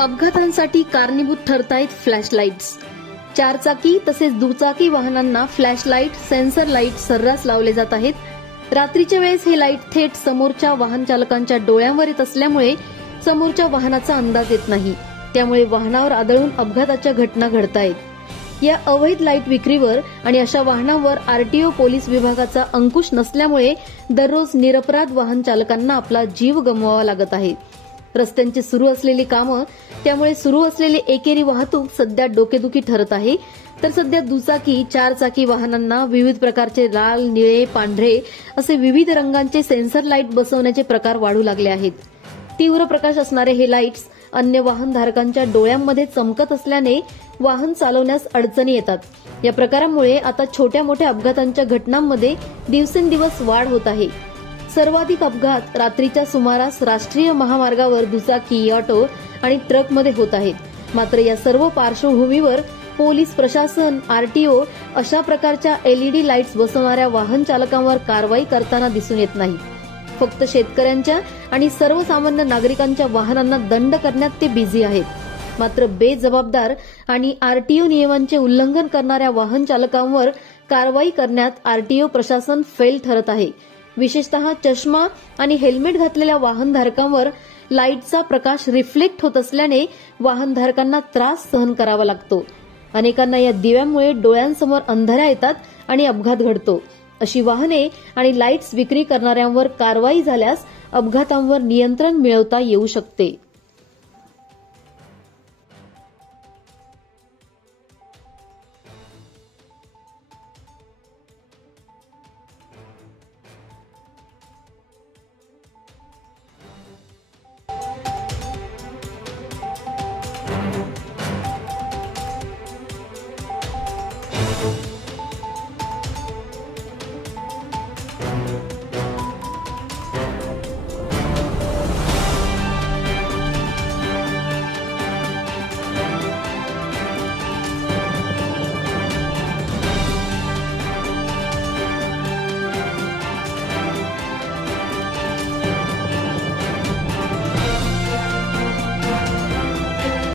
अपघातांसाठी कारणीभूत ठरतायत फ्लॅशलाईट्स। चारचाकी तसेच दुचाकी वाहनांना फ्लॅशलाईट, सेन्सर लाईट सर्रास लावले जात आहेत। रात्रीच्या वेळेस हे लाईट थेट समोरच्या वाहन चालकांच्या डोळ्यांवर येत असल्यामुळे समोरच्या वाहनाचा अंदाज येत नाही, त्यामुळे वाहनावर आदळून अपघाताच्या घटना घडतायत। या अवैध लाईट विक्रीवर आणि अशा वाहनांवर आरटीओ पोलीस विभागाचा अंकुश नसल्यामुळे दररोज निरपराध वाहन चालकांना आपला जीव गमवावा लागत आहे। रस्त्यांची सुरू असलेली कामं, त्यामुळे सुरू असलेली एकेरी वाहतूक सध्या डोकेदुखी ठरत आहे। तर सध्या दुचाकी, चारचाकी वाहनांना विविध प्रकारचे लाल, निळे, पांढरे असे विविध रंगांचे सेन्सर लाईट बसवण्याचे प्रकार वाढू लागले आहेत। तीव्र प्रकाश असणारे हे लाईट्स अन्य वाहनधारकांच्या डोळ्यांमध्ये चमकत असल्याने वाहन चालवण्यास अडचणी येतात। या प्रकारामुळे आता छोट्या मोठ्या अपघातांच्या घटनांमध्ये दिवसेंदिवस वाढ होत आहे। सर्वाधिक अपघात रात्रीच्या सुमारास राष्ट्रीय महामार्गावर दुचाकी, ऑटो आणि ट्रकमध्ये होत आहेत। मात्र या सर्व पार्श्वभूमीवर पोलीस प्रशासन, आरटीओ अशा प्रकारच्या एलईडी लाईट्स बसवणाऱ्या वाहन चालकांवर कारवाई करताना दिसून येत नाही। फक्त शेतकऱ्यांच्या आणि सर्वसामान्य नागरिकांच्या वाहनांना दंड करण्यात ते बिझी आहेत। मात्र बेजबाबदार आणि आरटीओ नियमांचे उल्लंघन करणाऱ्या वाहन चालकांवर कारवाई करण्यात आरटीओ प्रशासन फेल ठरत आहे। विशेषतः चष्मा आणि हेल्मेट घातलेल्या वाहनधारकांवर लाईटचा प्रकाश रिफ्लेक्ट होत असल्याने वाहनधारकांना त्रास सहन करावा लागतो। अनेकांना या दिव्यांमुळे डोळ्यांसमोर अंधाऱ्या येतात आणि अपघात घडतो। अशी वाहने आणि लाईट्स विक्री करणाऱ्यांवर कारवाई झाल्यास अपघातांवर नियंत्रण मिळवता येऊ शकते।